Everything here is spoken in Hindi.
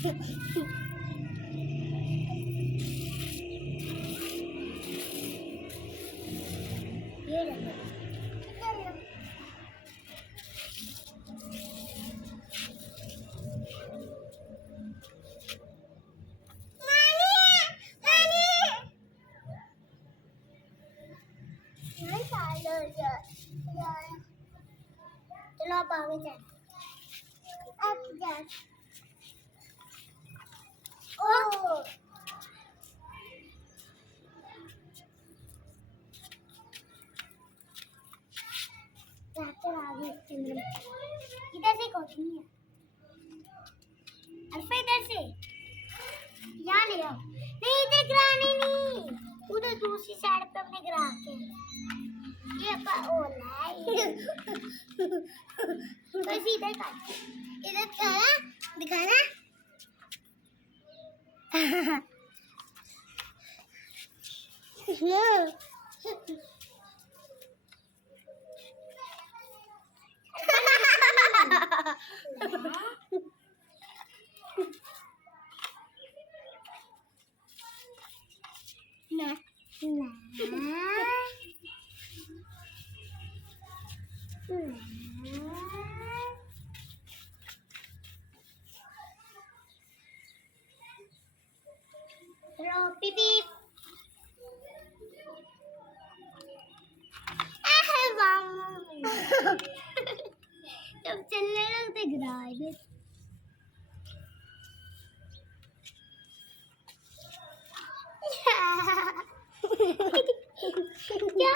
ये रहा। चलो आप आगे चल। अब जा। ओह ट्रैक्टर आगे इधर से कुछ नहीं है। अल्फा इधर से यहाँ ले आओ। नहीं इधर गिरानी नहीं, उधर दूसरी साइड पे अपने गिरा के ये ओ लाई बस इधर काट। इधर दिखाना ना पीप पीप जब चलने लगते गिराए दे। क्या